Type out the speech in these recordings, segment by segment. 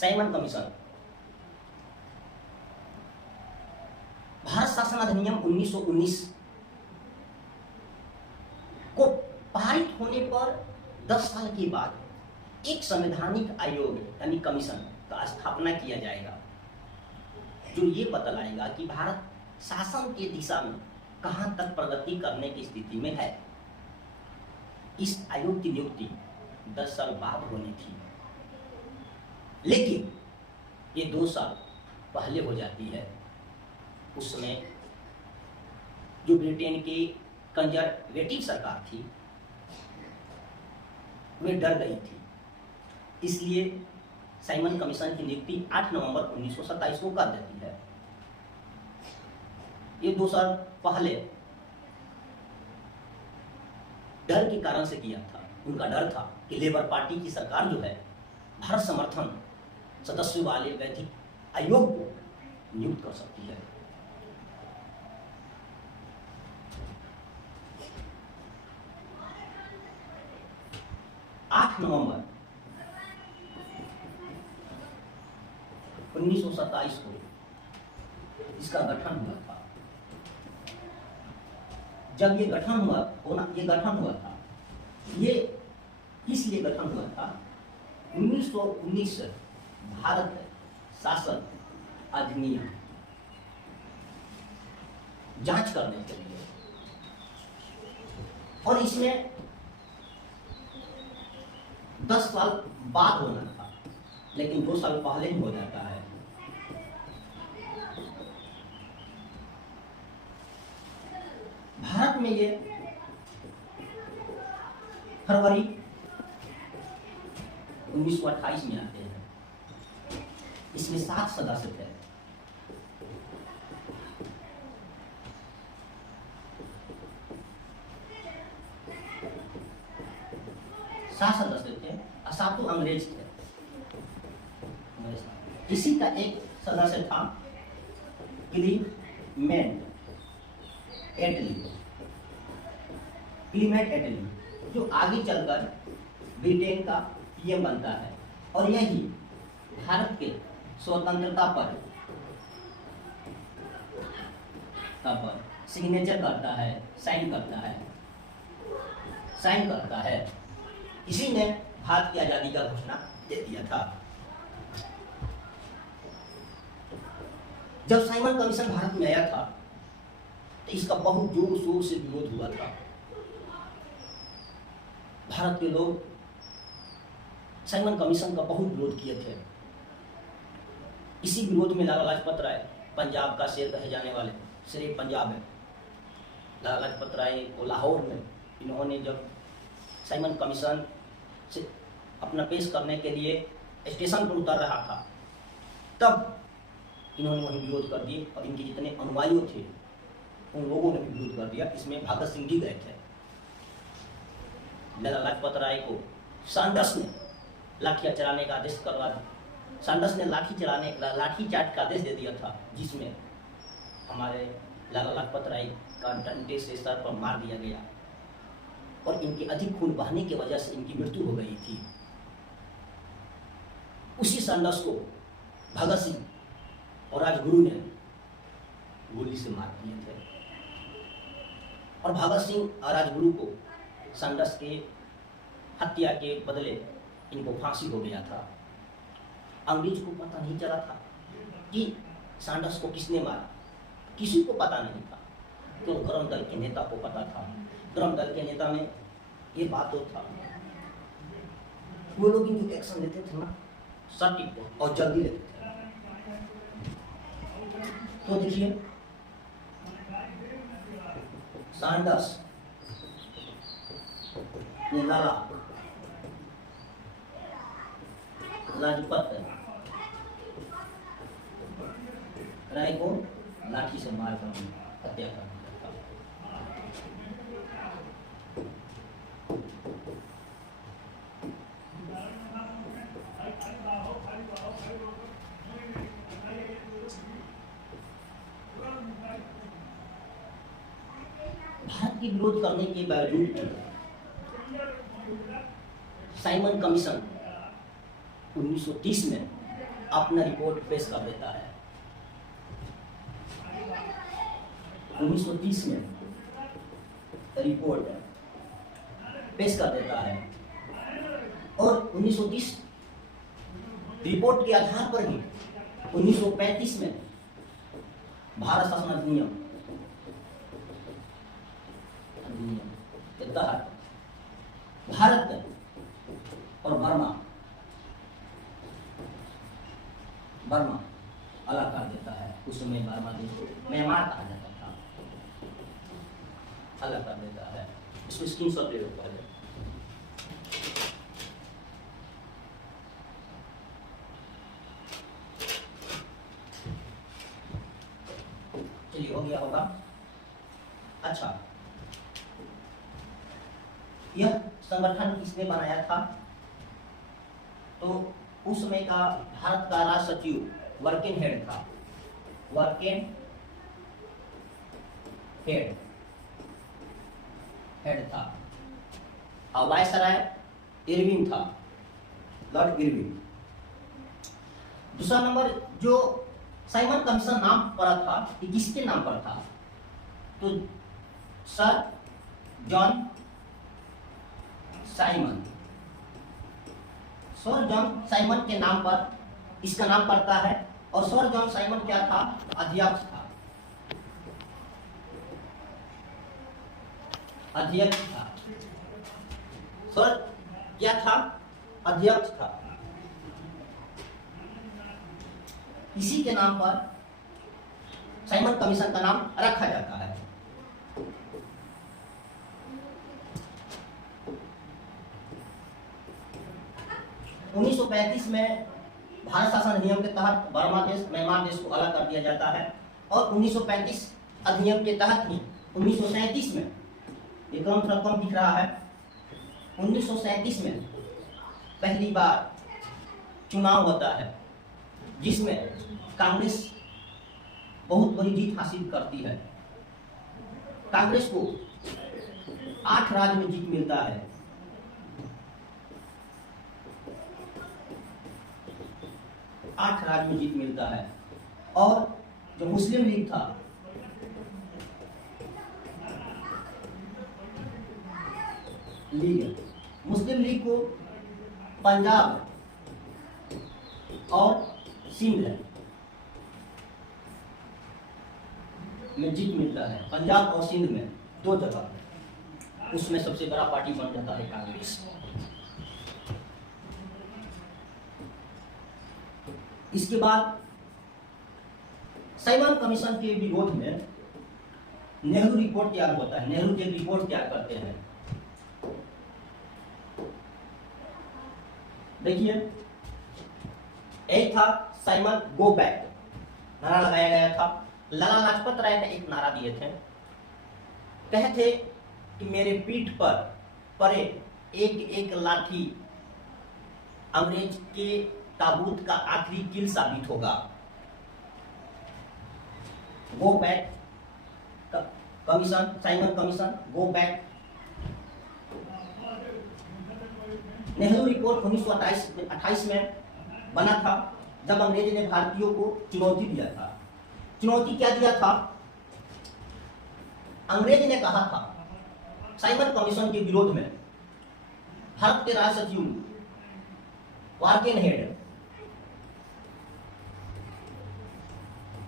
Simon commission Bharat शासन अधिनियम 1919 को पारित होने पर 10 साल के बाद एक संवैधानिक आयोग यानी कमीशन का स्थापना किया जाएगा, जो ये बतलाएगा कि भारत शासन के दिशा में कहां तक प्रगति करने की स्थिति में है। इस आयोग की नियुक्ति 10 साल बाद होनी थी, लेकिन ये 2 साल पहले हो जाती है। उसमें जो ब्रिटेन की कंजर्वेटिव सरकार थी वे डर गई थी, इसलिए साइमन कमीशन की नियुक्ति 8 नवंबर 1927 को कर देती है। ये 2 साल पहले डर के कारण से किया था। उनका डर था कि लेबर पार्टी की सरकार जो है भारत समर्थन सदस्यों वाले वैधिक आयोग को नियुक्त कर सकती है। नवंबर 1927 को इसका गठन हुआ था। जब ये गठन हुआ था, ये इसलिए गठन हुआ था 1919 भारत शासन अधिनियम जांच करने के लिए, और इसमें 10 साल बाद होना था, लेकिन 2 साल पहले ही हो जाता है। भारत में ये फरवरी 1928 में आते हैं। इसमें 7 सदस्य थे। सातों अंग्रेज थे। इसी का एक सदस्य था क्लीमेंट एटली, जो आगे चलकर ब्रिटेन का पीएम बनता है, और यही भारत के स्वतंत्रता पर सिग्नेचर करता है, साइन करता है। इसी ने भारत की आजादी का घोषणा दे दिया था। जब साइमन कमीशन भारत में आया था तो इसका बहुत जोर शोर से विरोध हुआ था। भारत के लोग साइमन कमीशन का बहुत विरोध किए थे। इसी विरोध में लाला लाजपत राय, पंजाब का शेर कहे जाने वाले, शेर पंजाब है, लाला लाजपत राय को लाहौर में इन्होंने जब साइमन कमीशन से अपना पेश करने के लिए स्टेशन पर उतर रहा था, तब इन्होंने वहीं विरोध कर दिए, और इनके जितने अनुयायी थे उन लोगों ने भी विरोध कर दिया। इसमें भगत सिंह भी गए थे। लाला लाजपत राय को सैंडर्स ने लाठियां चलाने का आदेश करवा दिया। सैंडर्स ने लाठी चार्ज का आदेश दे दिया था, जिसमें हमारे लाला लाजपत राय का डंडे से सर पर मार दिया गया, और इनके अधिक खून बहने की वजह से इनकी मृत्यु हो गई थी। उसी सैंडर्स को भगत सिंह और राजगुरु ने गोली से मार दिए थे, और भगत सिंह और राजगुरु को सैंडर्स के हत्या के बदले इनको फांसी हो गया था। अंग्रेज को पता नहीं चला था कि सैंडर्स को किसने मारा, किसी को पता नहीं था, तो गरम दल के नेता को पता था। गरम दल के नेता में ये बात तो था, वो लोग जो एक्शन लेते थे ना, सटीक और जल्दी लेते थे। तो देखिए, सैंडर्स ने लाला लाजपत राय को लाठी से मारकर हत्या कर दिया था। भारत की विरोध करने के बावजूद साइमन कमीशन 1930 में अपना रिपोर्ट पेश कर देता है। 1930 में रिपोर्ट पेश कर देता है और 1930 रिपोर्ट के आधार पर ही 1935 में भारत शासन अधिनियम के तहत भारत और बर्मा अलग कर देता है। उस समय बर्मा देश को म्यांमार कहा जाता था, अलग कर देता है। इसको स्क्रीनशॉट ले लो पहले। चलिए, हो गया होगा। अच्छा, यह संगठन किसने बनाया था? तो उस समय का भारत का राष्ट्र सचिव वर्किंग हेड था, वर्किंग हेड था, और वायसराय इरविन था, लॉर्ड इरविन। दूसरा नंबर, जो साइमन कमीशन नाम पड़ा था, ये किसके नाम पर था? तो sir John Simon, sir John Simon के नाम पर इसका नाम पड़ता है। और सर जॉन साइमन क्या था? अध्यक्ष था, अध्यक्ष था। सर क्या था? अध्यक्ष था। इसी के नाम पर साइमन कमीशन का नाम रखा जाता है। उन्नीस 1935 में भारत शासन अधिनियम के तहत बर्मा देश, म्यांमार देश को अलग कर दिया जाता है। और 1935 अधिनियम के तहत ही 1937 में, ये क्रम थोड़ा कम दिख रहा है, 1937 में पहली बार चुनाव होता है, जिसमें कांग्रेस बहुत बड़ी जीत हासिल करती है। कांग्रेस को 8 राज्य में जीत मिलता है। आठ राज्य में जीत मिलता है। और जो मुस्लिम लीग था, मुस्लिम लीग को पंजाब और सिंध में जीत मिलता है। पंजाब और सिंध में 2 जगह, उसमें सबसे बड़ा पार्टी बन जाता है कांग्रेस। इसके बाद साइमन कमीशन के विरोध में नेहरू रिपोर्ट तैयार होता है। नेहरू जी रिपोर्ट तैयार करते हैं। देखिए, एक था साइमन गो बैक, नारा लगाया गया था। लाला लाजपत राय ने एक नारा दिए थे, कहे थे कि मेरे पीठ पर परे एक एक लाठी अंग्रेज के ताबूत का आखिरी किल साबित होगा। Go back commission, Simon commission, go back. Nehru report 1928 में बना था, जब अंग्रेज ने भारतीयों को चुनौती दिया था। चुनौती क्या दिया था? अंग्रेज ने कहा था साइमन कमीशन के विरोध में, भारत के राष्ट्र सचिव वर्किंग हेड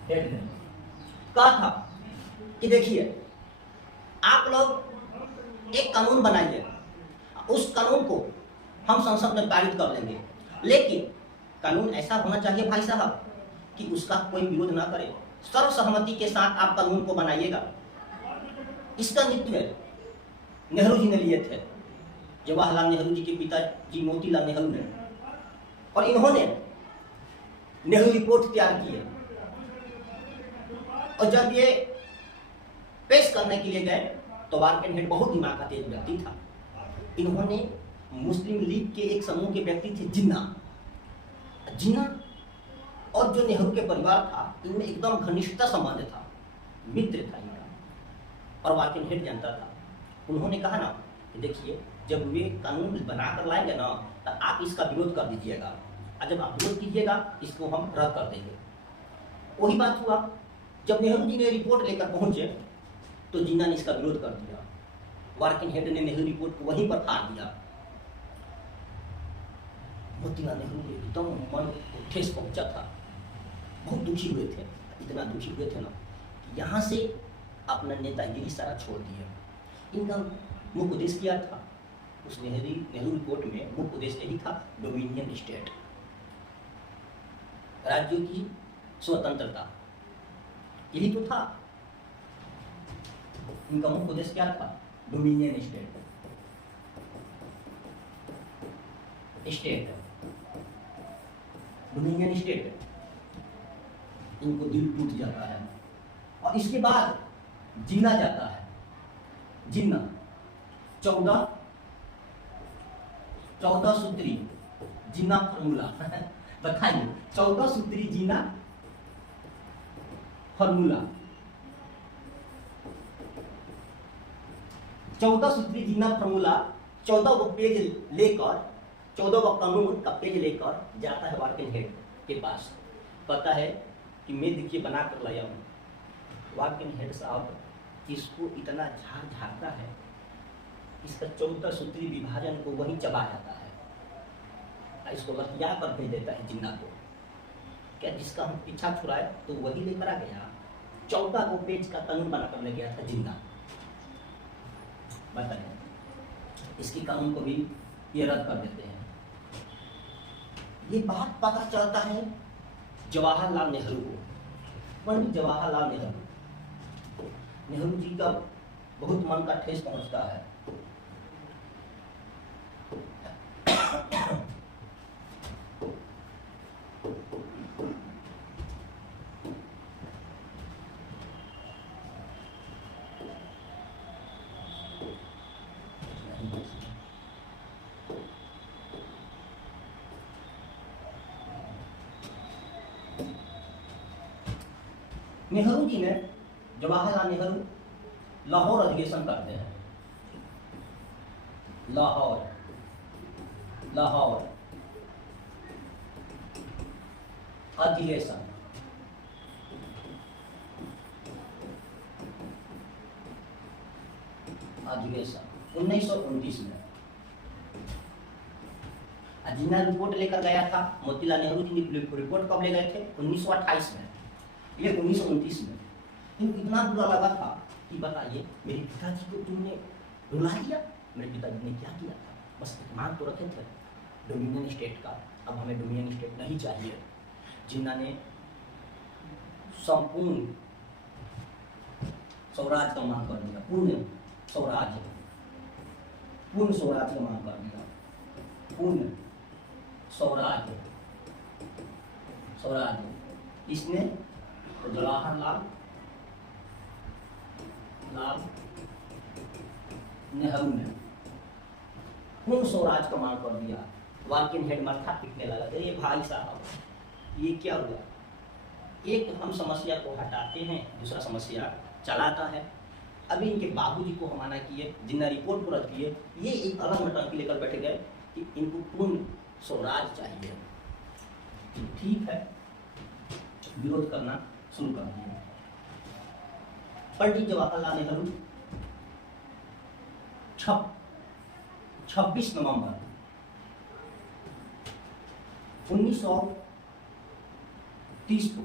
ने कहा था कि देखिए, आप लोग एक कानून बनाइए, उस कानून को हम संसद में पारित कर लेंगे, लेकिन कानून ऐसा होना चाहिए भाई साहब कि उसका कोई विरोध ना करे, सर्वसहमति के साथ आप कानून को बनाइएगा। इसका नेतृत्व नेहरू जी ने लिए थे, जवाहरलाल नेहरू जी के पिताजी मोतीलाल नेहरू ने, और इन्होंने नेहरू रिपोर्ट तैयार की है। और जब ये पेश करने के लिए गए तो वर्किंग हेड बहुत दिमाग का तेज व्यक्ति था। इन्होंने मुस्लिम लीग के एक समूह के व्यक्ति थे जिन्ना और जो नेहरू के परिवार था, इनमें एकदम घनिष्ठता संबंध था, मित्र था इनका, और वर्किंग हेड जानता था। उन्होंने कहा ना कि देखिए, जब वे कानून बना कर लाएंगे ना, तो आप इसका विरोध कर दीजिएगा, और जब आप विरोध कीजिएगा इसको हम रद्द कर देंगे। वही बात हुआ, जब नेहरू जी ने रिपोर्ट लेकर पहुंचे तो जिन्ना ने इसका विरोध कर दिया। वर्किंग हेड ने नेहरू रिपोर्ट को वहीं पर फाड़ दिया। मोतीलाल नेहरू को एकदम मन को ठेस पहुंचा था, बहुत दुखी हुए थे, इतना दुखी हुए थे ना कि यहाँ से अपना नेतागिरी सारा छोड़ दिया। इनका मुख्य उद्देश्य क्या था? उस नेहरू रिपोर्ट में मुख्य उद्देश्य यही था, डोमिनियन स्टेट, राज्यों की स्वतंत्रता, यही तो था इनका मुख्य उद्देश्य। क्या था? Dominion state, dominion state. इनको दिल टूट जाता है और इसके बाद जिन्ना जाता है। जिन्ना 14 सूत्री जिन्ना फॉर्मूला बताइए, 14 सूत्री जिन्ना फॉर्मूला, 14 सूत्री जिन्ना फॉर्मूला 14 वो पेज लेकर, 14 वो कानून का पेज लेकर जाता है वर्किंग हेड के पास। पता है कि मैं देखिए बना कर लाया हूँ। वर्किंग हेड साहब इसको इतना झाड़ता है, इसका 14 सूत्री विभाजन को वहीं चबा जाता है, इसको लतिया कर भेज देता है जिन्ना को। क्या जिसका हम पीछा छुड़ाए तो वही लेकर आ गया। 14 को पेज का कानून बना कर ले गया था जिन्ना। बताइए, इसकी कानून को भी ये रद्द कर देते हैं। ये बात पता चलता है जवाहरलाल नेहरू को। पंडित जवाहरलाल नेहरू जी का बहुत मन का ठेस पहुंचता है। नेहरू जी ने, जवाहरलाल नेहरू लाहौर अधिवेशन करते हैं। लाहौर अधिवेशन, अधिवेशन 1929 में। जिन्ना रिपोर्ट लेकर गया था, मोतीलाल नेहरू जी ने रिपोर्ट कब ले गए थे? 1928 में, ये 1929 में। इनको इतना बुरा लगा था कि बताइए, मेरे पिताजी को तुमने रुला दिया। मेरे पिताजी ने क्या किया था? बस एक मांग तो रखे थे डोमिनियन स्टेट का, अब हमें डोमिनियन स्टेट नहीं चाहिए। जिन्ना ने संपूर्ण स्वराज का मांग कर दिया, पूर्ण स्वराज का मांग कर दिया, पूर्ण स्वराज। इसने तो जवाहरलाल नेहरू ने पूर्ण स्वराज का मांग कर दिया। वर्किंग हेड माथा पीटने लगा, अरे भाई साहब ये क्या हुआ? एक हम समस्या को हटाते हैं, दूसरा समस्या चलाता है। अभी इनके बाबूजी को हमारा किए, जिन्ना रिपोर्ट को रद्द किए, ये एक अलग नौटंकी लेकर बैठ गए कि इनको पूर्ण स्वराज चाहिए। ठीक है, विरोध करना शुरू कर दिया। पंडित जवाहरलाल नेहरू 26 नवंबर 1930 को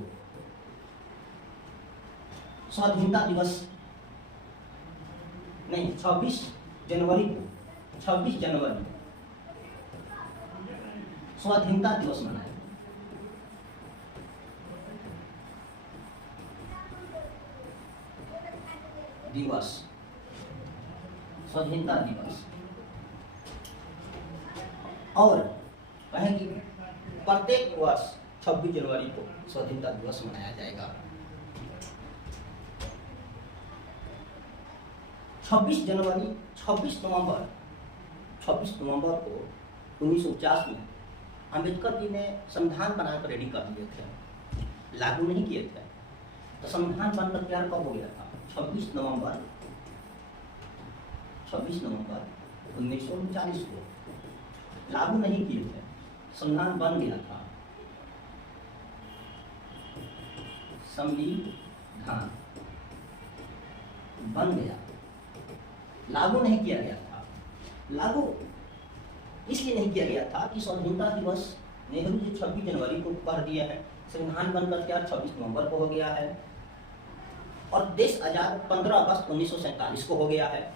स्वाधीनता दिवस, नहीं 26 जनवरी स्वाधीनता दिवस मनाया। स्वाधीनता दिवस, और कहें कि प्रत्येक वर्ष 26 जनवरी को स्वाधीनता दिवस मनाया जाएगा। 26 नवंबर को 1949 में अंबेडकर जी ने संविधान बनाकर रेडी कर दिए थे, लागू नहीं किए थे। तो संविधान बनकर तैयार कब हो गया था? 26 नवंबर 1939 को। लागू नहीं किए थे, संविधान बन गया था। संविधान बन गया, लागू नहीं किया गया था। लागू इसलिए नहीं किया गया था कि स्वाधीनता दिवस नेहरू जी 26 जनवरी को कर दिए हैं, संविधान बनकर के 26 नवंबर को हो गया है, और देश आजाद 15 अगस्त 1947 को हो गया है।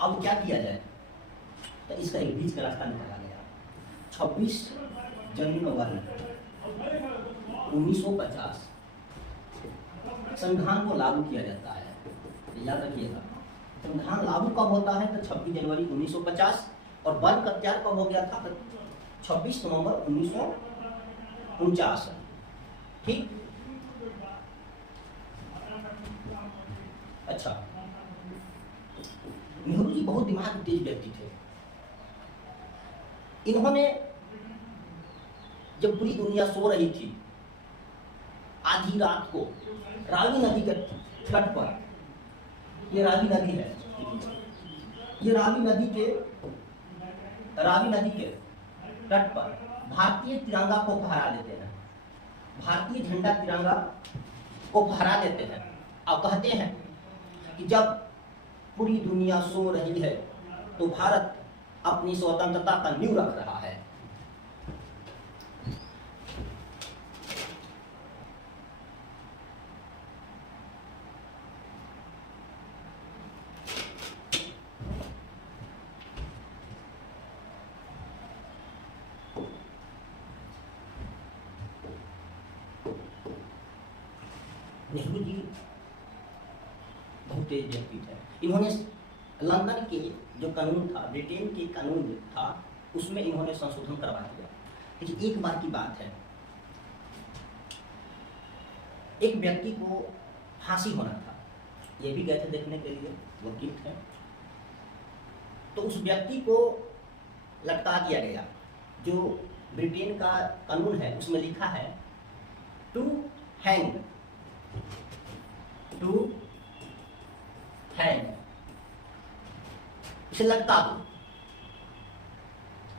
अब क्या किया जाए, तो इसका एक बीच का रास्ता निकाला गया। 26 जनवरी 1950 संविधान को लागू किया जाता है। याद रखिएगा, संविधान लागू कब होता है, तो 26 जनवरी 1950, और बन का तैयार कब हो गया था, तो 26 नवंबर 1949। ठीक। अच्छा, नेहरू जी बहुत दिमाग तेज व्यक्ति थे। इन्होंने जब पूरी दुनिया सो रही थी, आधी रात को रावी नदी के तट पर, ये रावी नदी है, ये रावी नदी के तट पर भारतीय तिरंगा को फहरा देते हैं, भारतीय झंडा तिरंगा को फहरा देते हैं, और कहते हैं कि जब पूरी दुनिया सो रही है तो भारत अपनी स्वतंत्रता का नींव रख रहा है। नेहरू जी बहुत तेज व्यक्ति थे। इन्होंने लंदन के जो कानून था, ब्रिटेन के कानून था, उसमें इन्होंने संशोधन करवा दिया। लेकिन एक बार की बात है, एक व्यक्ति को फांसी होना था, ये भी गए थे देखने के लिए, वकील थे, तो उस व्यक्ति को लटका दिया गया। जो ब्रिटेन का कानून है उसमें लिखा है टू हैंग, टू हैंग, इसे लटका दो।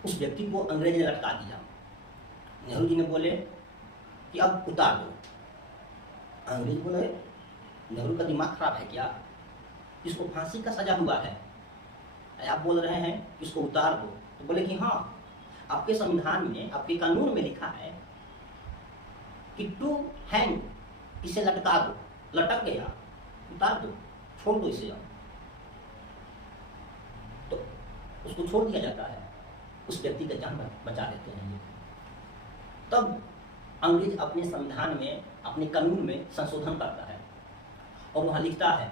उस व्यक्ति को अंग्रेज ने लटका दिया। नेहरू जी ने बोले कि अब उतार दो। अंग्रेज बोले नेहरू का दिमाग खराब है क्या, इसको फांसी का सजा हुआ है, आप बोल रहे हैं कि इसको उतार दो। तो बोले कि हाँ, आपके संविधान में, आपके कानून में लिखा है कि टू हैंग, इसे लटका दो, लटक गया, उतार दो, छोड़ दो इसे। तो उसको छोड़ दिया जाता है, उस व्यक्ति का जान बचा देते हैं ये। तब अंग्रेज अपने संविधान में, अपने कानून में संशोधन करता है और वहां लिखता है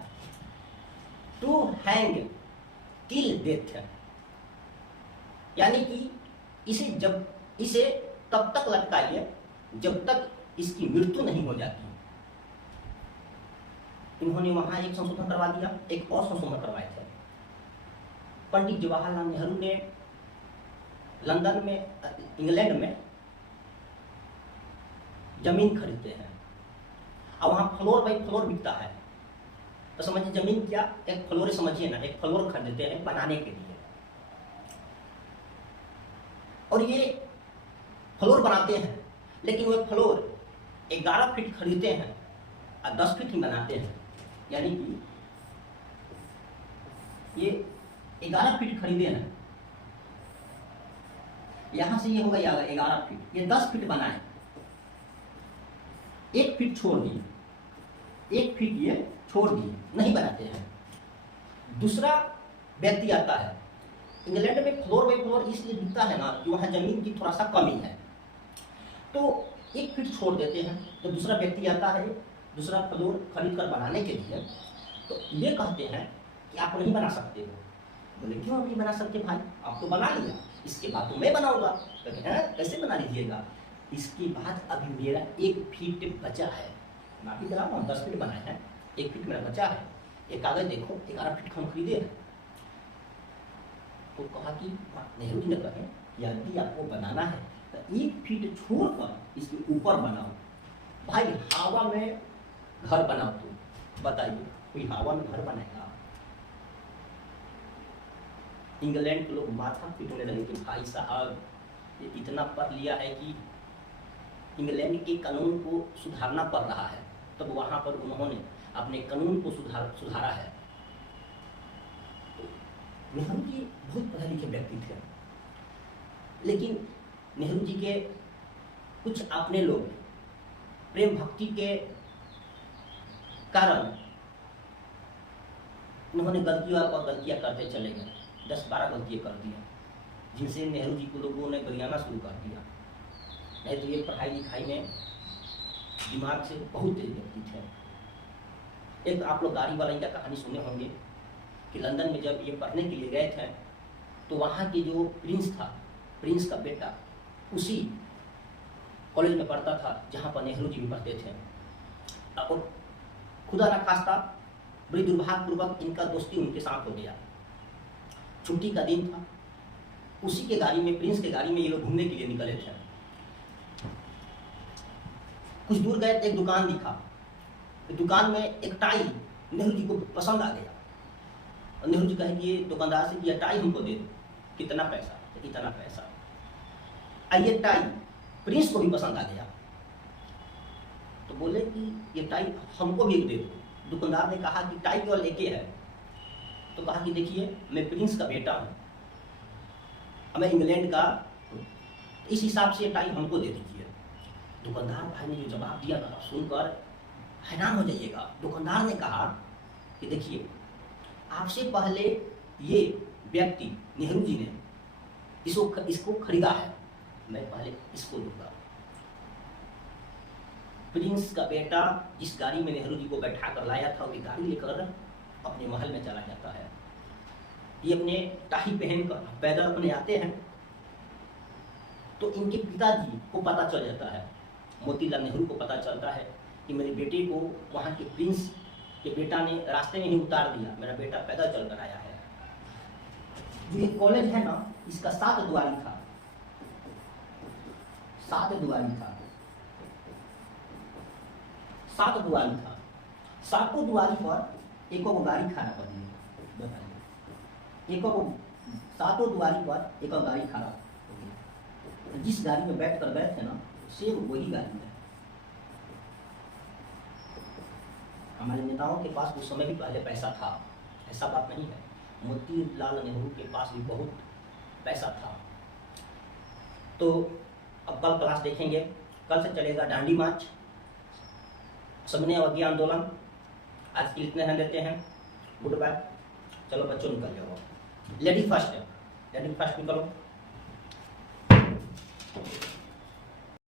टू हैंग किल डेथ, यानी कि इसे तब तक लटकाइए जब तक इसकी मृत्यु नहीं हो जाती। इन्होंने वहां एक संशोधन करवा दिया, एक और संशोधन करवाए थे। पंडित जवाहरलाल नेहरू ने लंदन में, इंग्लैंड में जमीन खरीदते हैं, और वहां फ्लोर बाई फ्लोर बिकता है। तो समझिए जमीन क्या, एक फ्लोर समझिए ना, एक फ्लोर खरीदते हैं बनाने के लिए, और ये फ्लोर बनाते हैं, लेकिन वो फ्लोर 11 फीट खरीदते हैं और 10 फीट ही बनाते हैं। यानी कि ये 11 फीट खरीदे हैं, यहां से ये होगा 11 फीट, ये 10 फीट बनाए, 1 फीट छोड़ दिए, 1 फीट ये छोड़ दिए, नहीं बनाते हैं। दूसरा व्यक्ति आता है, इंग्लैंड में फ्लोर बाई फ्लोर इसलिए बिकता है ना कि वहां जमीन की थोड़ा सा कमी है, तो 1 फीट छोड़ देते हैं। तो दूसरा व्यक्ति आता है दूसरा फ्लोर खरीद कर बनाने के लिए, तो ये कहते हैं कि आप नहीं बना सकते हो। बोले क्यों नहीं बना सकते भाई, आप तो बना लिया, इसके बाद तो मैं बनाऊंगा। तो कैसे बना लीजिएगा, इसके बाद अभी मेरा 1 फीट बचा है, माफी करा 10 फीट बनाए हैं, 1 फीट मेरा बचा है, एक कागज देखो 11 फीट हम खरीदे हैं। तो कहा कि नेहरू जी ने कहा यदि आपको बनाना है तो 1 फीट छोड़कर इसके ऊपर बनाओ। भाई हवा में घर बनाओ, तो बताइए कोई हवा में घर बनाएगा? इंग्लैंड के लोग माथा पीटने लगे कि भाई साहब ये इतना पढ़ लिया है कि इंग्लैंड के कानून को सुधारना पड़ रहा है। तब वहाँ पर उन्होंने अपने कानून को सुधारा है। तो नेहरू जी बहुत पढ़े लिखे व्यक्ति थे, लेकिन नेहरू जी के कुछ अपने लोग प्रेम भक्ति के कारण उन्होंने गलतियां करते चले गए। 10-12 गलतियां कर दिया, जिनसे नेहरू जी को लोगों ने गरियाना शुरू कर दिया। नहीं तो ये पढ़ाई लिखाई में दिमाग से बहुत तेज व्यक्ति थे। एक आप लोग गाड़ी वाला का कहानी सुने होंगे कि लंदन में जब ये पढ़ने के लिए गए थे तो वहाँ के जो प्रिंस था, प्रिंस का बेटा उसी कॉलेज में पढ़ता था जहाँ पर नेहरू जी भी पढ़ते थे। और खुदा न खास्ता बड़ी दुर्भाग्यपूर्वक इनका दोस्ती उनके साथ हो गया। छुट्टी का दिन था, उसी के गाड़ी में, प्रिंस के गाड़ी में ये लोग घूमने के लिए निकले थे। कुछ दूर गए तो एक दुकान दिखा, दुकान में एक टाई नेहरू जी को पसंद आ गया। और नेहरू जी कहे कि ये दुकानदार से ये टाई हमको दे दो। कितना पैसा? तो इतना पैसा। ये टाई प्रिंस को भी पसंद आ गया, तो बोले कि ये टाई हमको भी दे दो। दुकानदार ने कहा कि टाई केवल एक ही है, तो कहा कि देखिए मैं प्रिंस का बेटा हूँ, मैं इंग्लैंड का, इस हिसाब से टाई हमको दे दीजिए। दुकानदार भाई ने जो जवाब दिया ना, सुनकर हैरान हो जाइएगा। दुकानदार ने कहा कि देखिए आपसे पहले ये व्यक्ति नेहरू जी ने इसको खरीदा है, मैं पहले इसको दूंगा। प्रिंस का बेटा जिस गाड़ी में नेहरू जी को बैठा कर लाया था, वो गाड़ी लेकर अपने महल में चला जाता है। ये अपने टाई पहनकर पैदल अपने आते हैं, तो इनके पिताजी को पता चल जाता है, मोतीलाल नेहरू को पता चलता है कि मेरे बेटे को वहाँ के प्रिंस के बेटा ने रास्ते में ही उतार दिया, मेरा बेटा पैदल चल कर आया है। जो ये कॉलेज है ना, इसका 7 द्वारी था, 7 द्वारी था, 7 द्वारी था। 7 द्वारी पर एको गाड़ी खड़ा कर दिए। बताइए, एको 7 द्वारी पर एक गाड़ी खड़ा हो गया। जिस गाड़ी में बैठ कर गए थे ना, सेम वही गाड़ी है। हमारे नेताओं के पास उस समय भी पहले पैसा था, ऐसा बात नहीं है। मोतीलाल नेहरू के पास भी बहुत पैसा था। तो अब कल क्लास देखेंगे, कल से चलेगा डांडी मार्च, सविनय अवज्ञा आंदोलन। आज के लिए इतने देते हैं, गुड बाय। चलो बच्चों निकल जाओ। लेडी फर्स्ट निकलो।